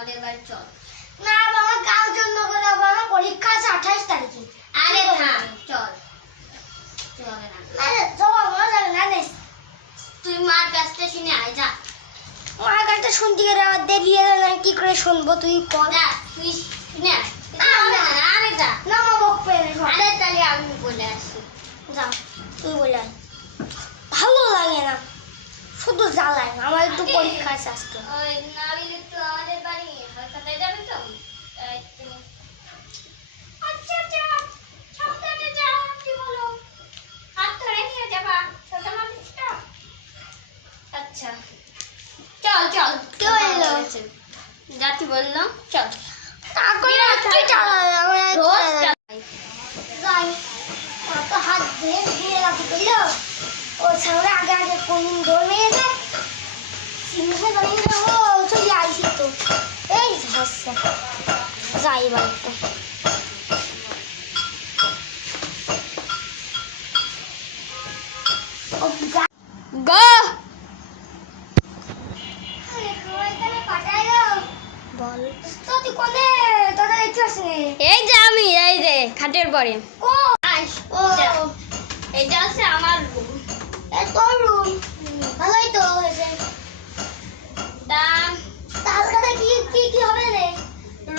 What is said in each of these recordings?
আমাদের বাড়ি চল। না বাবা, কাল জন্য করে আমার পরীক্ষা আছে 28 তারিখে। আরে থাম, চল। চলে না। আরে যাওয়া মজা না নেই। তুই মার কাছটা শুনে আয় যা। আমার কাছে শুনতে গেলে আমার দেরি হয়ে যায়, কি করে শুনবো তুই কর। যা, তুই শুনে আয়। আরে যা। না মা বক পেয়ে আরে তাহলে আমি বলে আসি। যা, তুই বলে আয়। ভালো লাগে না, শুধু জ্বালায়। আমার একটু পরীক্ষা আছে আজকে। ওই নাবিল একটু আমাদের বাড়ি হাসপাতালে যাবে তো? আচ্ছা আচ্ছা, সাবধানে যাও। কি বলো? হাত ধরে নিয়ে যাবা ছোট মানুষটা। আচ্ছা চল চল। কে বললো? জাতি বললো চল। তারপরে তুই চালায় আমার রোজ যাই। তো হাত ধুয়ে ধুয়ে রাখি করলো। ও সামনে আগে আগে কোন দৌড় মেরেছে, সিংহে বানিয়ে ও চলে আইসি তো। এই হচ্ছে যাই বাড়িতে। ও যা গো বল তো তুই কোনে তোরা দেখতে আসে? এই যে আমি, এই যে খাটের পরে। ও আস ও এটা হচ্ছে আমার রুম। এ তোর রুম? ভালোই তো হয়েছে। দাম তাহলে কথা কি কি কি হবে রে?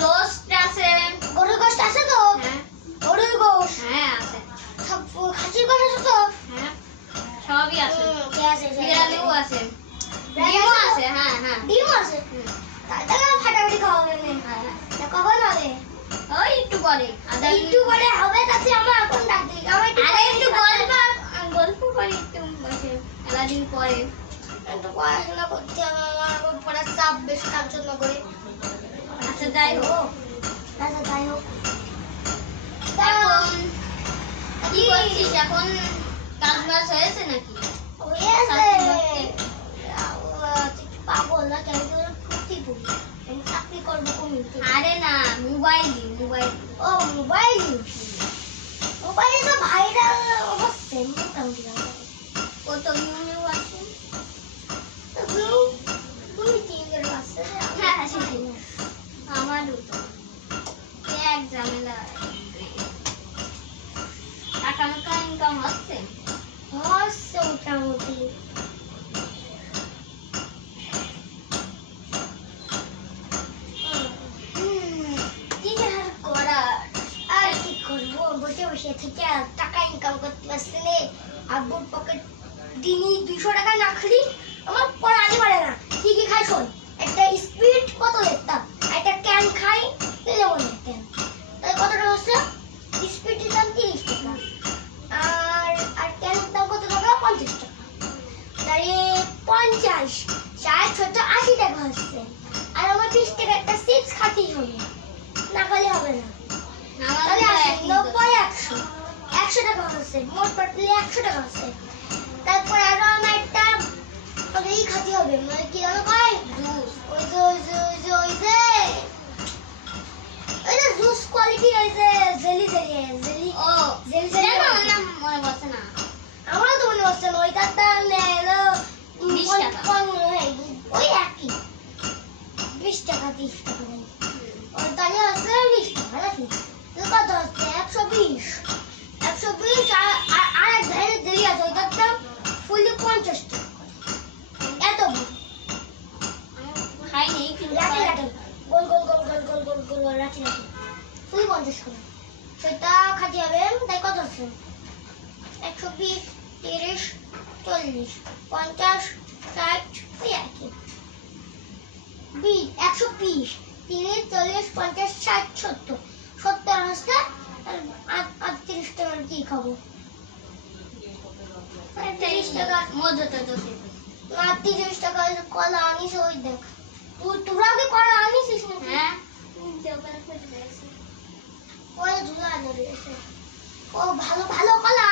রোস্ট আছে। গরুর গোশত আছে তো? হ্যাঁ গরুর গোশত হ্যাঁ আছে। সব খাসির গোশত আছে তো? হ্যাঁ সবই আছে। কি আছে? বিরিয়ানিও আছে, ডিমও আছে। হ্যাঁ হ্যাঁ ডিম আছে। তাহলে ফাটাফাটি খাওয়াবে নে। তা কখন হবে? ওই একটু পরে। একটু করে হবে, তাতে আমার এখন ডাক দিই। আমার একটু আরে একটু গল্প করি একটু বসে, মেলাদিন পরে। একটু পড়াশোনা করতে হবে, আমার এখন পড়ার চাপ বেশি, তার জন্য করে। আচ্ছা যাই হোক। আচ্ছা যাই হোক। এখন কি করছিস এখন? কাজ বাজ হয়েছে নাকি? পাগল না কেন ফুটি পড়ি, আমি চাকরি করবো কমিটি। আরে না, মোবাইল মোবাইল। ও মোবাইল, মোবাইলে তো ভাইরাল হচ্ছে মোটামুটি। কত ভিউ আছে? তুমি তিনজন আছে। হ্যাঁ হ্যাঁ সেটাই। আমারও তো এক ঝামেলা। টাকা টাকা ইনকাম হচ্ছে? হচ্ছে মোটামুটি। কি আর করার, আর কি করবো, বসে বসে থেকে আর টাকা ইনকাম করতে পারছি না। আব্বুর পকেট দিনই 200 টাকা না খালি আমার পড়াতে পারে না। কি কি খাই শোন, একটা স্পিড বোতলের দাম, একটা ক্যান খাই লেমনের ক্যান, তাই কত টাকা হচ্ছে? স্পিডের দাম 30 টাকা, আর আর ক্যানের দাম কত টাকা? 50 টাকা। তাই 50, 60, 70, 80 টাকা হচ্ছে। আর আমার 20 টাকা একটা চিপস খাতেই হবে, না খালি হবে না। তাহলে 80, 90, 100, 100 টাকা হচ্ছে। মোট পাটলে 100 টাকা হচ্ছে। তারপর আরো আমার একটা এই খাতে হবে, মানে কি জানো কয় জুস। ওই যে ওই যে ওই যে ওই যে ওই যে জুস কোয়ালিটি, ওই যে জেলি জেলি জেলি। ও জেলি জেলি আমার নাম মনে পড়ছে না। আমারও তো মনে হচ্ছে না। ওইটার দাম নেলো 20 টাকা। ওই একই 20 টাকা 30 টাকা নেই। ওই তাহলে হচ্ছে 20 টাকা নাকি? তো কত হচ্ছে? 120, 120। আর এক ধরনের জেলি আছে, ওইটার দাম ফুললি 50 টাকা। এত খাইনি কিন্তু লাঠি লাঠি গোল গোল গোল গোল গোল গোল গোল গোল লাঠি লাঠি ফুল 50 টাকা। সেটা খাতে হবে, তাই কত হচ্ছে? 120, 30, 40, 50, 60, ওই আর কি 120, 30, 40, 50, 60, 70, 70 হচ্ছে। আর 30 টাকার কি খাবো? 30 টাকা মজাটা তো আর 30 টাকা কলা আনিস। ওই দেখ, তোরা কি কলা আনিস না? হ্যাঁ ওই ঝুলা আনে। ও ভালো ভালো কলা